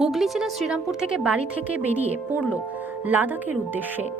হুগলি জেলার শ্রীরামপুর থেকে বাড়ি থেকে বেরিয়ে পড়ল লাদাখের উদ্দেশ্যে।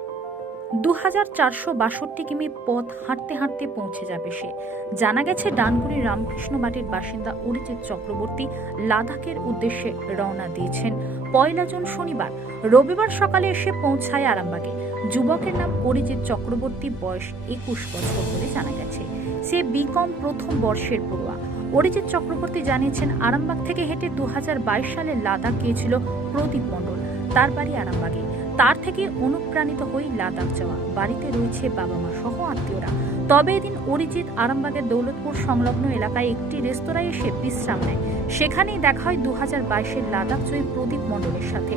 দু হাজার চারশো বাষট্টি কিমি পথ হাঁটতে হাঁটতে পৌঁছে যাবে সে। জানা গেছে ডানকুনির রামকৃষ্ণ বাটির বাসিন্দা অরিজিৎ চক্রবর্তী লাদাখের উদ্দেশ্যে রওনা দিয়েছেন। পয়লা জুন শনিবার, রবিবার সকালে এসে পৌঁছায় আরামবাগে। যুবকের নাম অরিজিৎ চক্রবর্তী, বয়স একুশ বছর বলে জানা গেছে। সে বিকম প্রথম বর্ষের পড়ুয়া। অরিজিৎ চক্রবর্তী জানিয়েছেন, আরামবাগ থেকে হেঁটে দু হাজার বাইশ সালে লাদাখ গিয়েছিল প্রদীপ মণ্ডল। তার বাড়ি আরামবাগে। তার থেকে অনুপ্রাণিত হয়ে লাদাখ যাওয়া। বাড়িতে রয়েছে বাবা মা সহ আত্মীয়রা। তবে এদিন অরিজিৎ আরামবাগের দৌলতপুর সংলগ্ন এলাকায় একটি রেস্তোরাঁয় এসে বিশ্রাম নেয়। সেখানেই দেখা হয় দু হাজার বাইশের লাদাখ জয়ী প্রদীপ মণ্ডলের সাথে।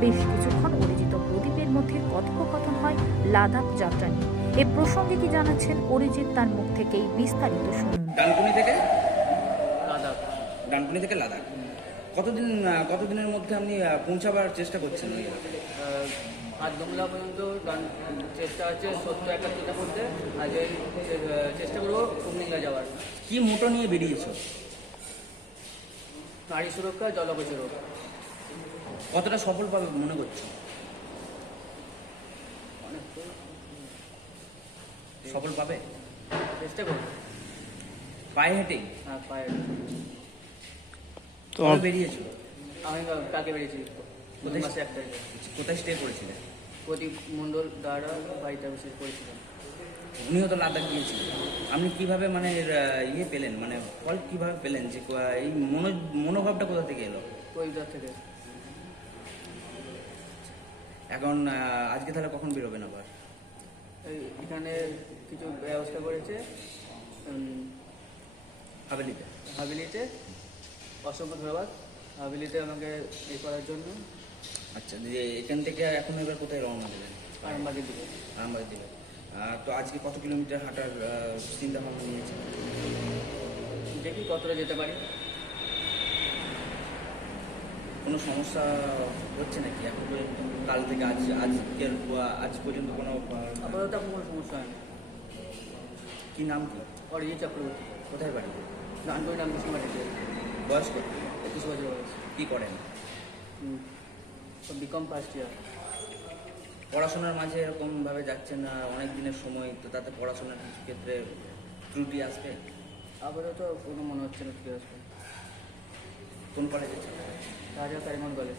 বেশ কিছুক্ষণ অরিজিৎ ও প্রদীপের মধ্যে কথোপকথন হয় লাদাখ যাত্রা নিয়ে। এ প্রসঙ্গে কি জানাচ্ছেন অরিজিৎ তার মুখ থেকেই বিস্তারিত শুনুন। থেকে? ডানকুনি থেকে লাদাখ। কতদিন কতদিনের মধ্যে আপনি পৌঁছাবার চেষ্টা করছেন ওই এলাকায়? আজ দমলা পর্যন্ত চেষ্টা আছে সত্তর একাত্তরটার মধ্যে। আজ এই চেষ্টা করব কুমিল্লা যাওয়ার। কি মোটো নিয়ে বেরিয়েছো? নারী সুরক্ষা জলগোচর কতটা সফল পাবে মনে করছ? সফল পাবে? চেষ্টা করব। পায়ে হেঁটে? হ্যাঁ পায়ে তো কবে আমি কাকে বেরিয়েছি। কোথায়? মাসে এক তারিখে কোথায় স্টে করেছিলে? প্রদীপ মণ্ডল দ্বারা বাড়িতে বসে করেছিলাম। উনিও তো লাদাখ গিয়েছিলেন আপনি কীভাবে মানে ইয়ে পেলেন? মানে ফল কীভাবে পেলেন? যে এই মনো মনোভাবটা কোথা থেকে এলো? কৈদার থেকে। এখন আজকে তাহলে কখন বেরোবেন আবার? এই এখানে কিছু ব্যবস্থা করেছে হাভেলিতে। হাবিলিতে অসংখ্য ধন্যবাদ। হাবিলিতে আমাকে এ করার জন্য। আচ্ছা যে এখান থেকে এখন এবার কোথায় রওনা দেবেন? আরামবাগের দিকে। আরামবাগ দিবেন আহ, তো আজকে কত কিলোমিটার হাঁটার চিন্তা ভাবনা নিয়েছেন? দেখি কতটা যেতে পারি। কোনো সমস্যা হচ্ছে নাকি? এখন পর্যন্ত? কাল থেকে আজ আজকের আজ পর্যন্ত কোনো আপাতত এখন কোনো সমস্যা হয় কী নাম কি? অরিজিৎ চক্রবর্তী। কোথায় বাড়ি? নানপুরি রামকৃষ্ণ মাটিতে বয়স কত একুশ বছর বয়স। কী করেন? বিকম ফার্স্ট ইয়ার পড়াশোনার মাঝে এরকমভাবে যাচ্ছেন না অনেক দিনের সময় তো তাতে পড়াশোনার কিছু ক্ষেত্রে ত্রুটি আসবে? আপাতত কোনো মনে হচ্ছে না ত্রুটি আসবে। কোন কলেজে রাজা কারিমন কলেজ